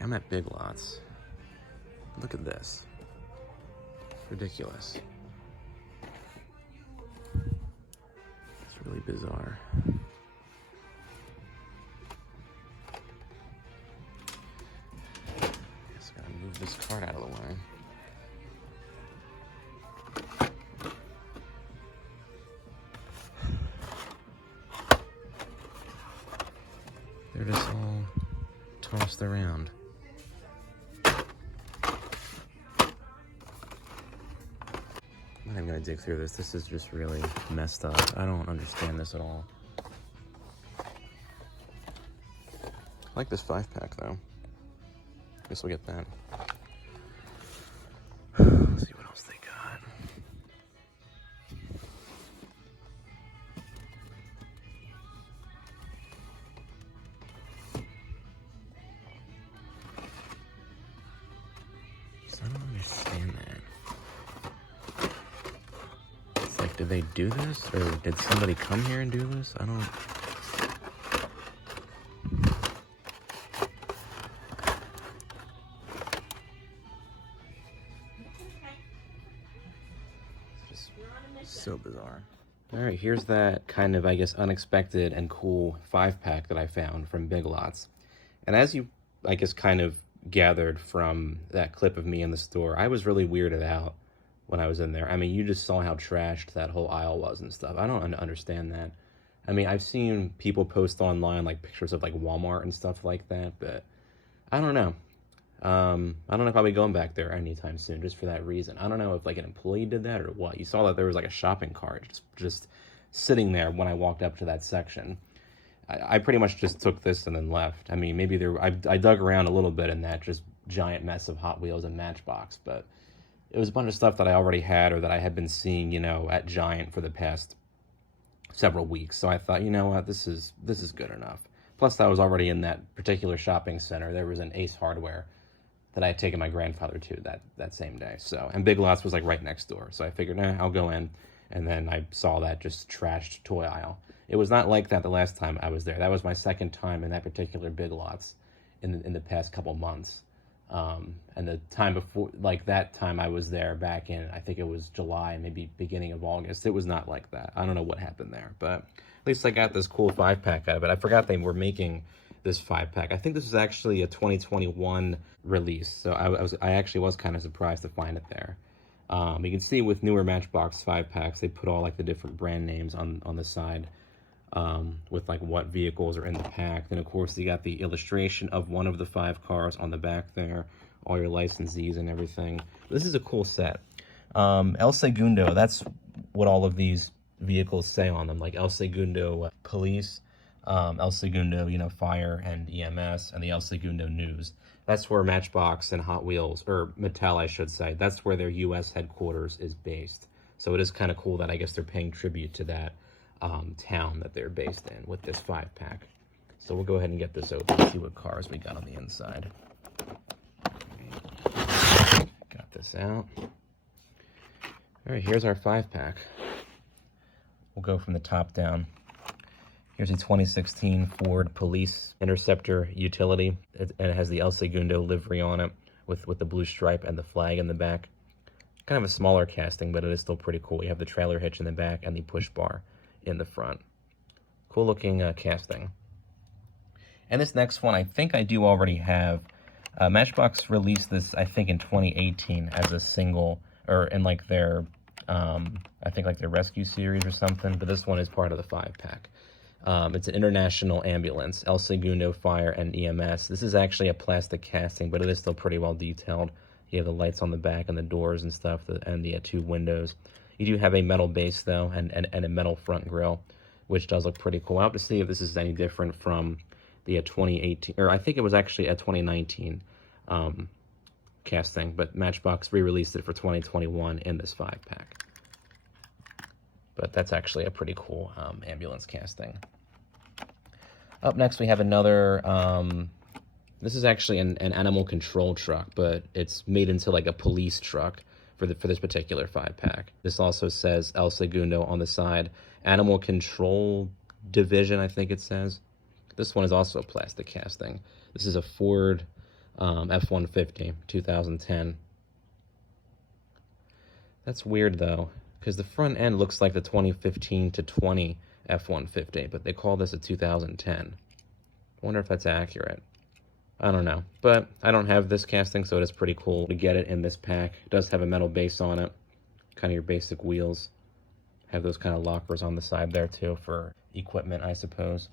I'm at Big Lots. Look at this. It's ridiculous. It's really bizarre. Just gotta move this cart out of the way. They're just all tossed around. I'm not even gonna dig through this. This is just really messed up. I don't understand this at all. I like this 5-pack though. Guess we'll get that. Let's see what else they got. I don't understand that. It's like, did they do this? Or did somebody come here and do this? I don't... It's just so bizarre. Alright, here's that kind of, I guess, unexpected and cool 5-pack that I found from Big Lots. And as you, I guess, kind of gathered from that clip of me in the store, I was really weirded out when I was in there. I mean, you just saw how trashed that whole aisle was and stuff. I don't understand that. I mean, I've seen people post online like pictures of like Walmart and stuff like that, but I don't know. I don't know if I'll be going back there anytime soon just for that reason. I don't know if like an employee did that or what. You saw that there was like a shopping cart just sitting there when I walked up to that section. I pretty much just took this and then left. I mean, maybe I dug around a little bit in that just giant mess of Hot Wheels and Matchbox, but it was a bunch of stuff that I already had or that I had been seeing, you know, at Giant for the past several weeks. So I thought, you know what, this is good enough. Plus, I was already in that particular shopping center. There was an Ace Hardware that I had taken my grandfather to that same day. So, and Big Lots was like right next door. So I figured, I'll go in. And then I saw that just trashed toy aisle. It was not like that the last time I was there. That was my second time in that particular Big Lots in the past couple months. And the time before, like that time I was there back in, I think it was July, maybe beginning of August. It was not like that. I don't know what happened there, but at least I got this cool 5-pack out of it. I forgot they were making this 5-pack. I think this is actually a 2021 release. So I actually was kind of surprised to find it there. You can see with newer Matchbox 5-packs, they put all like the different brand names on the side with like what vehicles are in the pack. Then of course you got the illustration of one of the 5 cars on the back there, all your licensees and everything. This is a cool set. El Segundo, that's what all of these vehicles say on them, like El Segundo Police, El Segundo, you know, Fire and EMS, and the El Segundo News. That's where Matchbox and Hot Wheels, or Mattel, I should say, that's where their U.S. headquarters is based. So it is kind of cool that I guess they're paying tribute to that town that they're based in with this 5-pack. So we'll go ahead and get this open and see what cars we got on the inside. Got this out. All right, here's our 5-pack. We'll go from the top down. Here's a 2016 Ford Police Interceptor utility. And it has the El Segundo livery on it with the blue stripe and the flag in the back. Kind of a smaller casting, but it is still pretty cool. You have the trailer hitch in the back and the push bar in the front. Cool looking casting. And this next one, I think I do already have. Matchbox released this, I think, in 2018 as a single, or in like their, I think like their rescue series or something. But this one is part of the 5-pack. It's an international ambulance, El Segundo Fire and EMS. This is actually a plastic casting, but it is still pretty well detailed. You have the lights on the back and the doors and stuff, and the 2 windows. You do have a metal base, though, and a metal front grille, which does look pretty cool. I'll have to see if this is any different from the 2018, or I think it was actually a 2019 casting, but Matchbox re-released it for 2021 in this 5-pack. But that's actually a pretty cool ambulance casting. Up next, we have another, this is actually an animal control truck, but it's made into like a police truck for this particular 5-pack. This also says El Segundo on the side. Animal Control Division, I think it says. This one is also a plastic casting. This is a Ford F-150, 2010. That's weird though, because the front end looks like the 2015 to 20 F-150, but they call this a 2010. I wonder if that's accurate. I don't know, but I don't have this casting, so it is pretty cool to get it in this pack. It does have a metal base on it, kind of your basic wheels. Have those kind of lockers on the side there too for equipment, I suppose.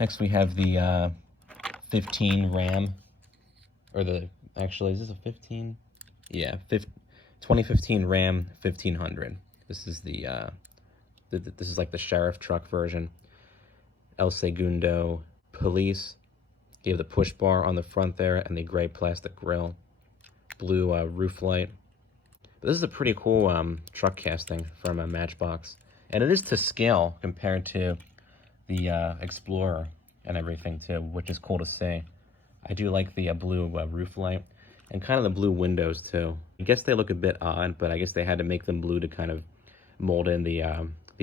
Next we have the 15 Ram, or actually, is this a 15? Yeah, 2015 Ram 1500. This is this is like the sheriff truck version. El Segundo Police. You have the push bar on the front there and the gray plastic grille. Blue roof light. But this is a pretty cool truck casting from a Matchbox. And it is to scale compared to the Explorer and everything too, which is cool to see. I do like the blue roof light and kind of the blue windows too. I guess they look a bit odd, but I guess they had to make them blue to kind of mold in the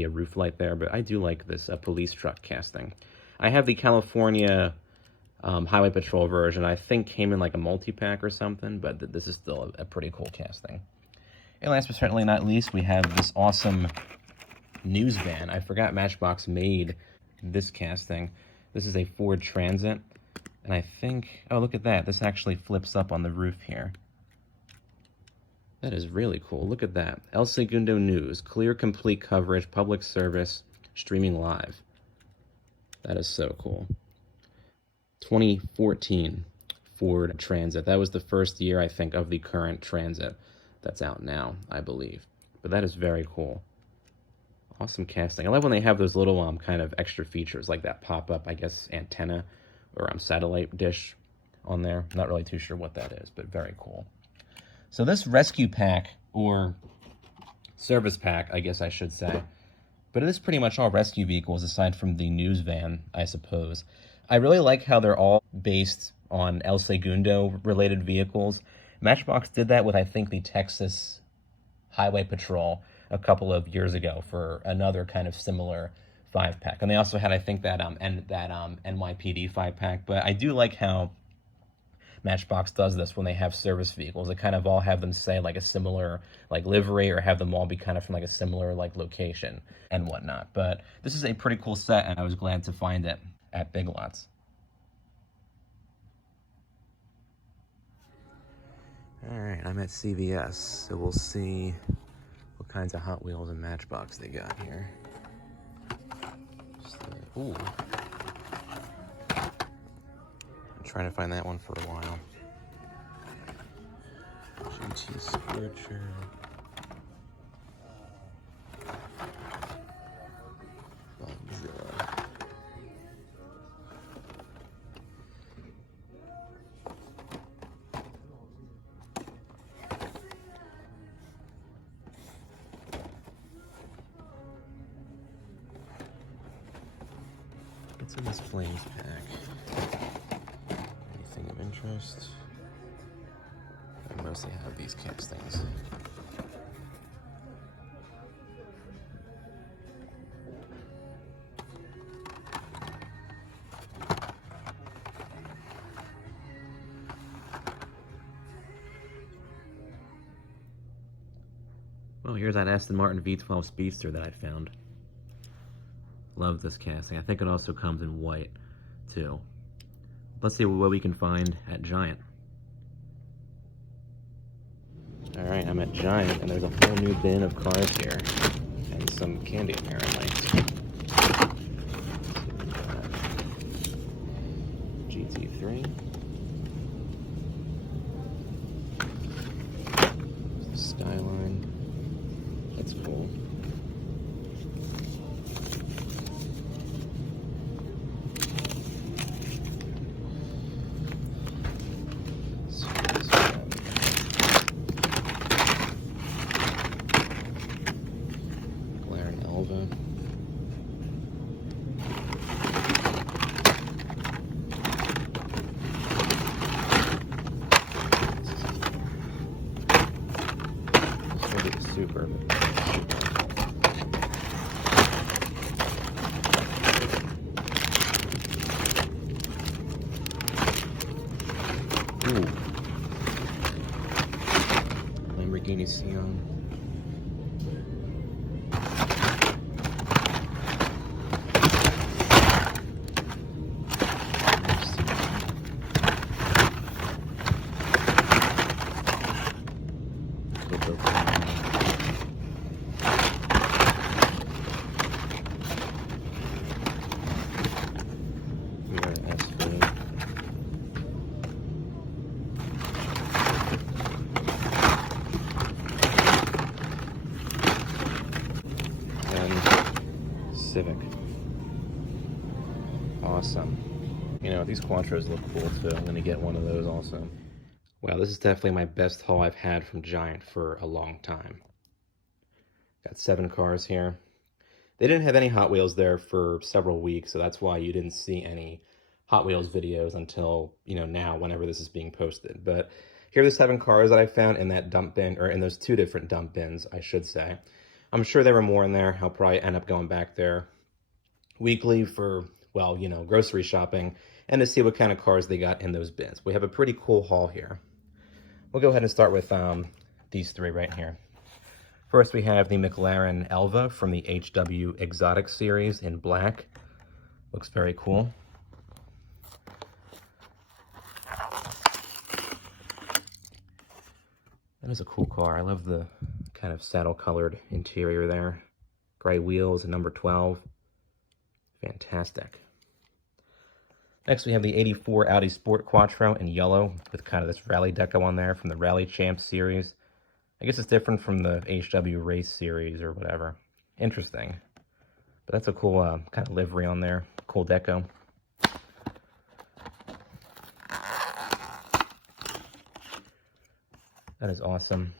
roof light there. But I do like this police truck casting. I have the California Highway Patrol version. I think came in like a multi-pack or something, but this is still a pretty cool casting. And last but certainly not least, we have this awesome news van. I forgot Matchbox made this casting. This is a Ford Transit, and I think, oh, look at that. This actually flips up on the roof here. That is really cool. Look at that. El Segundo News, clear, complete coverage, public service, streaming live. That is so cool. 2014 Ford Transit. That was the first year, I think, of the current Transit that's out now, I believe. But that is very cool. Awesome casting. I love when they have those little kind of extra features like that pop-up, I guess, antenna or satellite dish on there. Not really too sure what that is, but very cool. So this rescue pack, or service pack, I guess I should say, but it is pretty much all rescue vehicles aside from the news van, I suppose. I really like how they're all based on El Segundo related vehicles. Matchbox did that with, I think, the Texas Highway Patrol a couple of years ago for another kind of similar 5-pack. And they also had, I think, that NYPD 5-pack. But I do like how Matchbox does this when they have service vehicles. They kind of all have them say like a similar like livery, or have them all be kind of from like a similar like location and whatnot. But this is a pretty cool set, and I was glad to find it at Big Lots. All right, I'm at CVS, so we'll see what kinds of Hot Wheels and Matchbox they got here. Ooh. I'm trying to find that one for a while. GT Scorcher. What's in this Flames pack? Anything of interest? I mostly have these castings. Well, here's that Aston Martin V12 Speedster that I found. Love this casting. I think it also comes in white, too. Let's see what we can find at Giant. Alright, I'm at Giant, and there's a whole new bin of cars here. And some candy, apparently. GT3. Skyline. That's cool. Super. Lamborghini Sian. Civic. Awesome. You know, these Quattros look cool too. I'm gonna get one of those also. Wow, this is definitely my best haul I've had from Giant for a long time. Got 7 cars here. They didn't have any Hot Wheels there for several weeks, so that's why you didn't see any Hot Wheels videos until, you know, now, whenever this is being posted. But here are the 7 cars that I found in that dump bin, or in those 2 different dump bins, I should say. I'm sure there were more in there. I'll probably end up going back there weekly for, well, you know, grocery shopping and to see what kind of cars they got in those bins. We have a pretty cool haul here. We'll go ahead and start with these 3 right here. First, we have the McLaren Elva from the HW Exotic series in black. Looks very cool. That is a cool car. I love the kind of saddle-colored interior there. Gray wheels and number 12. Fantastic. Next, we have the 84 Audi Sport Quattro in yellow with kind of this rally deco on there from the Rally Champs series. I guess it's different from the HW Race series or whatever. Interesting. But that's a cool kind of livery on there. Cool deco. That is awesome.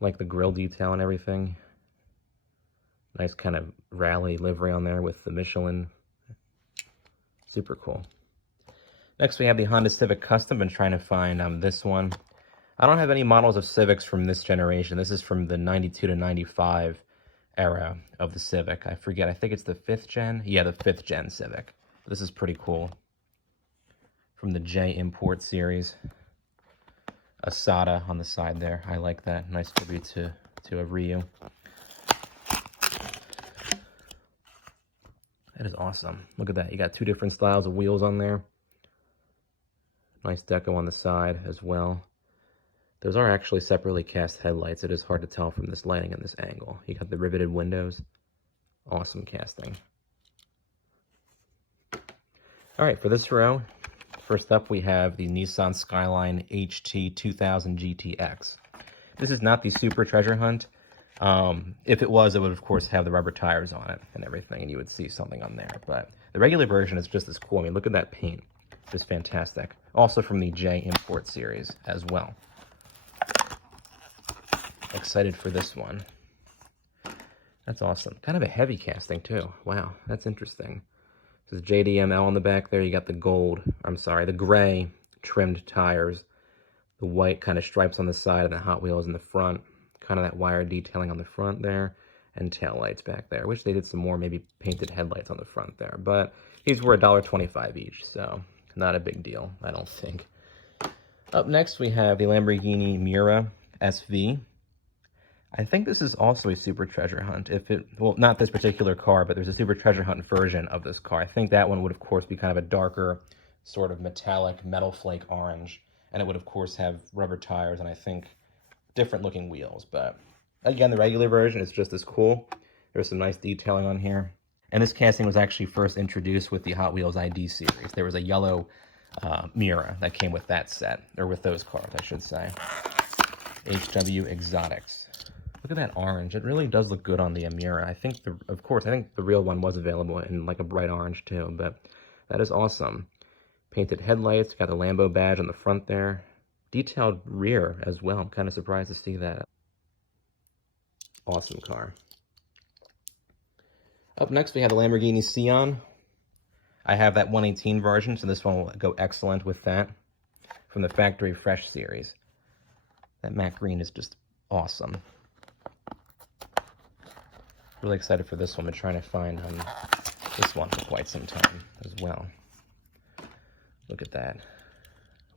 Like the grill detail and everything. Nice kind of rally livery on there with the Michelin. Super cool. Next, we have the Honda Civic Custom. Been trying to find this one. I don't have any models of Civics from this generation. This is from the 92 to 95 era of the Civic. I forget. I think it's the 5th gen. Yeah, the 5th gen Civic. This is pretty cool. From the J Import series. Asada on the side there. I like that. Nice tribute to a Ryu. That is awesome. Look at that. You got 2 different styles of wheels on there. Nice deco on the side as well. Those are actually separately cast headlights. It is hard to tell from this lighting and this angle. You got the riveted windows. Awesome casting. All right, for this row, first up we have the Nissan Skyline HT 2000 GTX. This is not the Super Treasure Hunt. If it was, it would of course have the rubber tires on it and everything, and you would see something on there. But the regular version is just as cool. I mean, look at that paint. Just fantastic. Also from the J Import series as well. Excited for this one. That's awesome. Kind of a heavy casting too. Wow, that's interesting. This is JDML on the back there. You got the the gray trimmed tires. The white kind of stripes on the side and the Hot Wheels in the front. Kind of that wire detailing on the front there. And tail lights back there. Wish they did some more maybe painted headlights on the front there. But these were $1.25 each, so not a big deal, I don't think. Up next, we have the Lamborghini Miura SV. I think this is also a Super Treasure Hunt. Well, not this particular car, but there's a Super Treasure Hunt version of this car. I think that one would, of course, be kind of a darker, sort of metallic metal flake orange. And it would, of course, have rubber tires and I think different looking wheels. But again, the regular version is just as cool. There's some nice detailing on here. And this casting was actually first introduced with the Hot Wheels ID series. There was a yellow Miura that came with that set, or with those cars, I should say. HW Exotics. Look at that orange. It really does look good on the Miura. I think, of course, I think the real one was available in like a bright orange too, but that is awesome. Painted headlights, got the Lambo badge on the front there. Detailed rear as well. I'm kind of surprised to see that. Awesome car. Up next, we have the Lamborghini Sian. I have that 118 version, so this one will go excellent with that. From the Factory Fresh series. That matte green is just awesome. Really excited for this one. Been trying to find this one for quite some time as well. Look at that.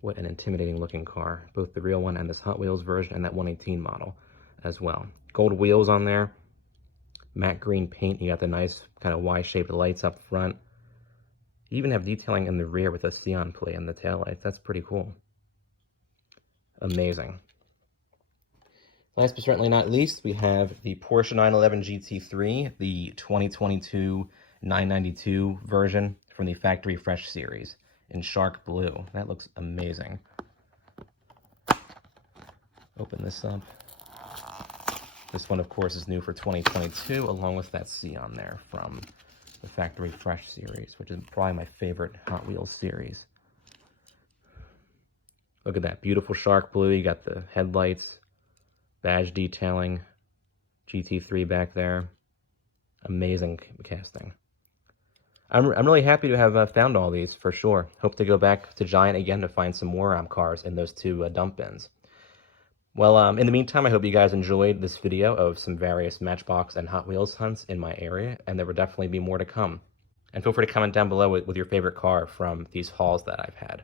What an intimidating looking car. Both the real one and this Hot Wheels version and that 118 model as well. Gold wheels on there. Matte green paint. You got the nice kind of Y-shaped lights up front. You even have detailing in the rear with a Scion plate on the taillights. That's pretty cool. Amazing. Last but certainly not least, we have the Porsche 911 GT3, the 2022 992 version from the Factory Fresh series in Shark Blue. That looks amazing. Open this up. This one, of course, is new for 2022, along with that Scion there from the Factory Fresh series, which is probably my favorite Hot Wheels series. Look at that beautiful Shark Blue. You got the headlights, badge detailing, GT3 back there. Amazing casting. I'm really happy to have found all these for sure. Hope to go back to Giant again to find some more cars in those two dump bins. Well, in the meantime, I hope you guys enjoyed this video of some various Matchbox and Hot Wheels hunts in my area, and there will definitely be more to come. And feel free to comment down below with your favorite car from these hauls that I've had.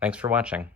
Thanks for watching.